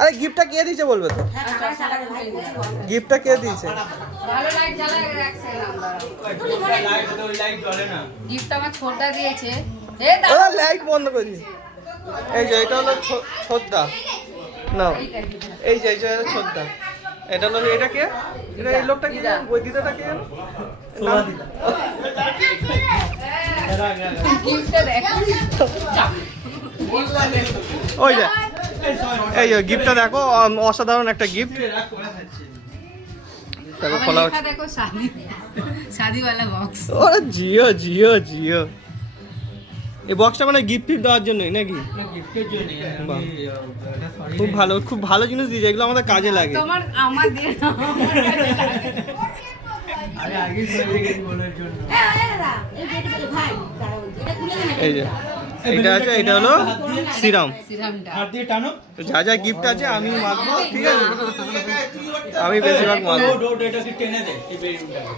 আরে গিফটটা কে দিয়েছে বলবে তো? গিফটটা কে দিয়েছে? ভালো লাইট জ্বালায় রাখছে লাইট তো ওই লাইট জ্বলে না। গিফট আমার ছোটদা দিয়েছে। ও লাইট বন্ধ করে দিয়েছে। এই যে এটা হলো ছোটদা। নাও এই যে ছোটদা। এটা হলো এটা কে? এটা এই লোকটা কি জানো? ওই দিদাটা কে জানো? না দিদা। গিফটটা দেখ। ওই যে এই যে গিফটটা দেখো, অসাধারণ একটা গিফট। দেখো খোলা হচ্ছে। দেখো শাদি শাদিওয়ালা বক্স। ওরে জিও জিও জিও। এই বক্সটা মানে গিফট দেওয়ার জন্যই নাকি? গিফটের জন্য খুব ভালো জিনিস দিয়েছে, এগুলো আমাদের কাজে লাগে। তোমার আমার দিয়ে দাও। আরে আগে চলে গেছি বলার জন্য। এই যে এটা আছে, এটা হলো সিরাম। সিরামটা হাত দিয়ে টানো। যা যা গিফট আছে আমি মাখবো, ঠিক আছে? আমি বেশিরভাগ মাখবো। এটাকে টেনে দে এই বেলুনটাকে।